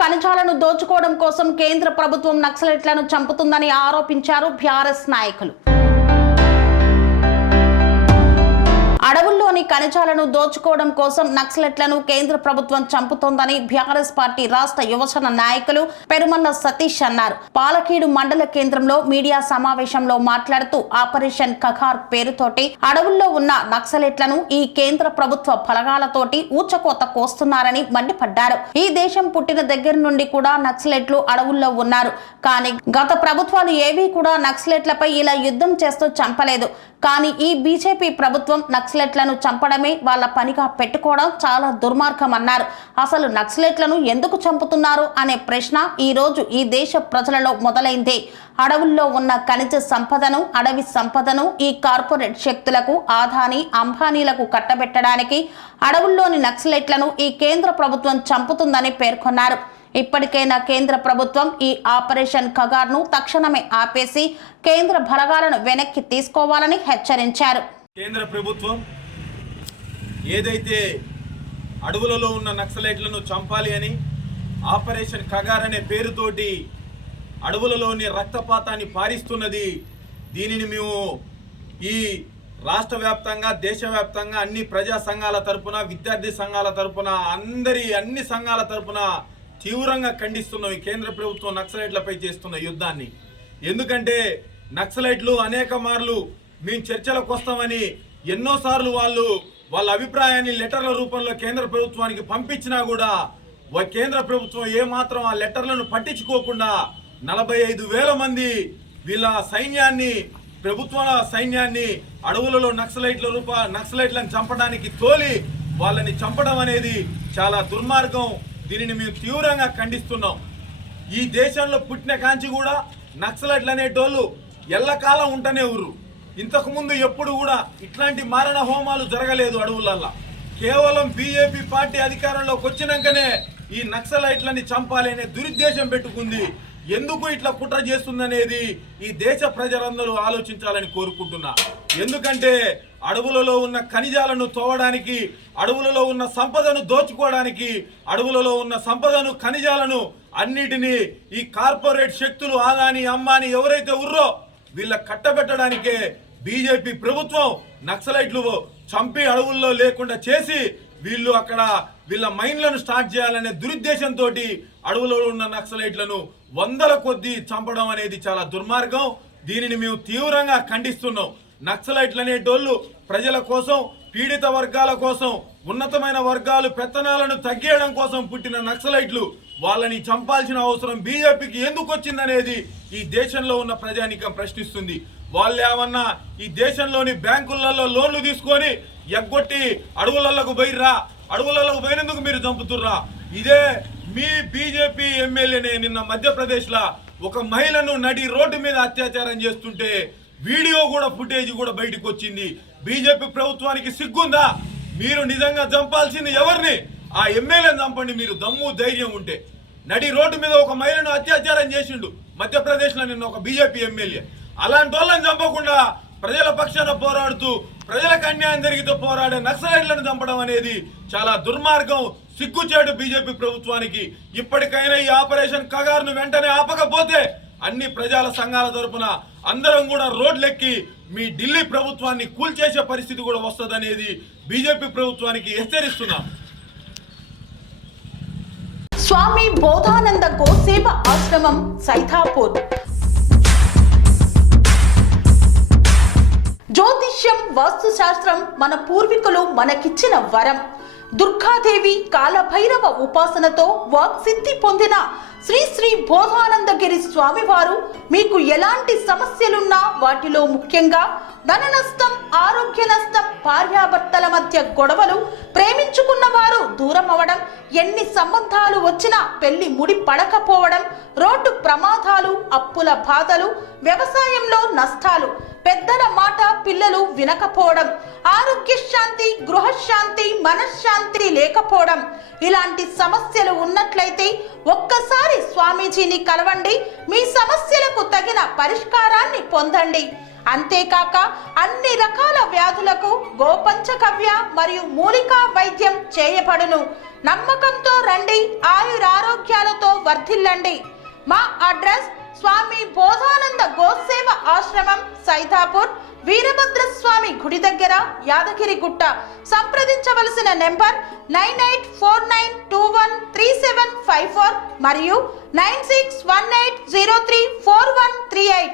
ఖనిజాలను దోచుకోవడం కోసం కేంద్ర ప్రభుత్వం నక్సలైట్లను చంపుతుందని ఆరోపించారు బీఆర్ఎస్ నాయకులు. అడవుల్లోని ఖనిజాలను దోచుకోవడం కోసం నక్సలైట్లను కేంద్ర ప్రభుత్వం చంపుతోందని బీఆర్ఎస్ పార్టీ రాష్ట్ర యువజన నాయకులు పెరుమల్ల సతీష్ అన్నారు. పాలకీడు మండల కేంద్రంలో మీడియా సమావేశంలో మాట్లాడుతూ ఆపరేషన్ కగార్ పేరుతోటి అడవుల్లో ఉన్న నక్సలైట్లను ఈ కేంద్ర ప్రభుత్వ బలగాలతోటి ఊచకోత కోస్తున్నారని మండిపడ్డారు. ఈ దేశం పుట్టిన దగ్గర నుండి కూడా నక్సలైట్లు అడవుల్లో ఉన్నారు. కానీ గత ప్రభుత్వాలు ఏవీ కూడా నక్సలైట్లపై ఇలా యుద్ధం చేస్తూ చంపలేదు. కానీ ఈ బీజేపీ ప్రభుత్వం నక్సలైట్లను చంపడమే వాళ్ళ పనిగా పెట్టుకోవడం చాలా దుర్మార్గం అన్నారు. అసలు నక్సలైట్లను ఎందుకు చంపుతున్నారు అనే ప్రశ్న ఈ రోజు ఈ దేశ ప్రజలలో మొదలైంది. అడవుల్లో ఉన్న ఖనిజ సంపదను, అడవి సంపదను ఈ కార్పొరేట్ శక్తులకు, ఆదాని, అంబానీలకు కట్టబెట్టడానికి అడవుల్లోని నక్సలైట్లను ఈ కేంద్ర ప్రభుత్వం చంపుతుందని పేర్కొన్నారు. ఇప్పటికైనా కేంద్ర ప్రభుత్వం ఈ ఆపరేషన్ కగార్ను తక్షణమే ఆపేసి కేంద్ర బలగాలను వెనక్కి తీసుకోవాలని హెచ్చరించారు. కేంద్ర ప్రభుత్వం ఏదైతే అడవులలో ఉన్న నక్సలైట్లను చంపాలి అని ఆపరేషన్ కగార్ అనే పేరుతోటి అడవులలోని రక్తపాతాన్ని పారిస్తున్నది, దీనిని మేము ఈ రాష్ట్ర వ్యాప్తంగా, దేశవ్యాప్తంగా అన్ని ప్రజా సంఘాల తరపున, విద్యార్థి సంఘాల తరపున, అన్ని సంఘాల తరపున తీవ్రంగా ఖండిస్తున్నాం ఈ కేంద్ర ప్రభుత్వం నక్సలైట్లపై చేస్తున్న యుద్ధాన్ని. ఎందుకంటే నక్సలైట్లు అనేక మార్లు మేము చర్చలకు వస్తామని ఎన్నోసార్లు వాళ్ళ అభిప్రాయాన్ని లెటర్ల రూపంలో కేంద్ర ప్రభుత్వానికి పంపించినా కూడా కేంద్ర ప్రభుత్వం ఏమాత్రం ఆ లెటర్లను పట్టించుకోకుండా 45,000 మంది వీళ్ళ సైన్యాన్ని, ప్రభుత్వ సైన్యాన్ని అడవులలో నక్సలైట్లను చంపడానికి తోలి వాళ్ళని చంపడం అనేది చాలా దుర్మార్గం. దీనిని మేము తీవ్రంగా ఖండిస్తున్నాం. ఈ దేశంలో పుట్టిన కాంచి కూడా నక్సలైట్లు అనేటోళ్ళు ఎల్లకాలం ఉంటనే ఊరు. ఇంతకుముందు ఎప్పుడు కూడా ఇట్లాంటి మారణ హోమాలు జరగలేదు అడవులల్లా. కేవలం బీజేపీ పార్టీ అధికారంలోకి వచ్చినాకనే ఈ నక్సలైట్లని చంపాలి అనే దురుద్దేశం పెట్టుకుంది. ఎందుకు ఇట్లా కుట్ర చేస్తుందనేది ఈ దేశ ప్రజలందరూ ఆలోచించాలని కోరుకుంటున్నా. ఎందుకంటే అడవులలో ఉన్న ఖనిజాలను తోవడానికి, అడవులలో ఉన్న సంపదను దోచుకోవడానికి, అడవులలో ఉన్న సంపదను, ఖనిజాలను అన్నిటినీ ఈ కార్పొరేట్ శక్తులు, ఆదాని, అంబానీ ఎవరైతే ఉర్రో వీళ్ళ కట్టబెట్టడానికే బీజేపీ ప్రభుత్వం నక్సలైట్లు చంపి అడవుల్లో లేకుండా చేసి వీళ్ళు అక్కడ వీళ్ళ మైన్లను స్టార్ట్ చేయాలనే దురుద్దేశంతో అడవులో ఉన్న నక్సలైట్లను వందల కొద్దీ చంపడం అనేది చాలా దుర్మార్గం. దీనిని మేము తీవ్రంగా ఖండిస్తున్నాం. నక్సలైట్లు అనేటోళ్ళు ప్రజల కోసం, పీడిత వర్గాల కోసం, ఉన్నతమైన వర్గాలు పెత్తనాలను తగ్గేయడం కోసం పుట్టిన నక్సలైట్లు. వాళ్ళని చంపాల్సిన అవసరం బీజేపీకి ఎందుకు వచ్చిందనేది ఈ దేశంలో ఉన్న ప్రజానీకం ప్రశ్నిస్తుంది. వాళ్ళు ఏమన్నా ఈ దేశంలోని బ్యాంకులలో లోన్లు తీసుకొని ఎగ్గొట్టి అడవులలోకి పోయిర్రా, అడవులలోకి పోయినందుకు మీరు చంపుతుర్రా? ఇదే మీ బీజేపీ ఎమ్మెల్యేనే నిన్న మధ్యప్రదేశ్లో ఒక మహిళను నడి రోడ్డు మీద అత్యాచారం చేస్తుంటే వీడియో కూడా, ఫుటేజ్ కూడా బయటకు వచ్చింది. బీజేపీ ప్రభుత్వానికి సిగ్గుందా? మీరు నిజంగా చంపాల్సింది ఎవరిని? ఆ ఎమ్మెల్యేని చంపండి మీరు, దమ్ము ధైర్యం ఉంటే. నడి రోడ్డు మీద ఒక మహిళను అత్యాచారం చేసిండు మధ్యప్రదేశ్లో నిన్న ఒక బీజేపీ ఎమ్మెల్యే. అలాంటి వాళ్ళని చంపకుండా ప్రజల పక్షాన పోరాడుతూ, ప్రజలకు అన్యాయం జరిగితే పోరాడే నక్సలైట్లను చంపడం అనేది చాలా దుర్మార్గం, సిగ్గుచేటు బీజేపీ ప్రభుత్వానికి. ఇప్పటికైనా ఈ ఆపరేషన్ కగార్ను వెంటనే ఆపకపోతే అన్ని ప్రజల సంఘాల తరపున అందరం కూడా రోడ్లెక్కి మీ ఢిల్లీ ప్రభుత్వాన్ని కూల్చేసే పరిస్థితి కూడా వస్తుందనేది బీజేపీ ప్రభుత్వానికి హెచ్చరిస్తున్నాం. స్వామి బోధానంద గోసేవ ఆశ్రమం, సైథాపూర్. జ్యోతిష్యం, వాస్తుశాస్త్రం మన పూర్వీకులు మనకిచ్చిన వరం. దుర్గాదేవి, కాలభైరవ ఉపాసనతో వాక్సిద్ధి పొందిన శ్రీ శ్రీ బోధానందగిరి స్వామివారు మీకు ఎలాంటి సమస్యలున్నా, వాటిలో ముఖ్యంగా ధన నష్టం, ఆరోగ్య నష్టం, భార్యాభర్తల మధ్య గొడవలు, ప్రేమించుకున్న వారు దూరం అవడం, ఎన్ని సంబంధాలు వచ్చినా పెళ్లి ముడి పడకపోవడం, రోడ్డు ప్రమాదాలు, అప్పుల బాధలు, వ్యవసాయంలో నష్టాలు, పెద్దల మాట పిల్లలు వినకపోవడం, ఆరోగ్య శాంతి, గృహశాంతి, మనశ్శాంతి లేకపోవడం, ఇలాంటి సమస్యలు ఉన్నట్లయితే ఒక్కసారి స్వామీజీని కలవండి. మీ సమస్యలకు తగిన పరిష్కారాన్ని పొందండి. అంతేకాక అన్ని రకాల వ్యాధులకు గోపంచగవ్య మరియు మూలికా వైద్యం చేయబడును. నమ్మకంతో రండి, ఆయురారోగ్యాలతో వర్ధిల్లండి. మా అడ్రస్ స్వామి బోధానంద గోసేవ ఆశ్రమం, సైదాపూర్, వీరభద్రస్వామి గుడి దగ్గర, యాదగిరిగుట్ట. సంప్రదించవలసిన నెంబర్ 9849213754 మరియు 9618034138.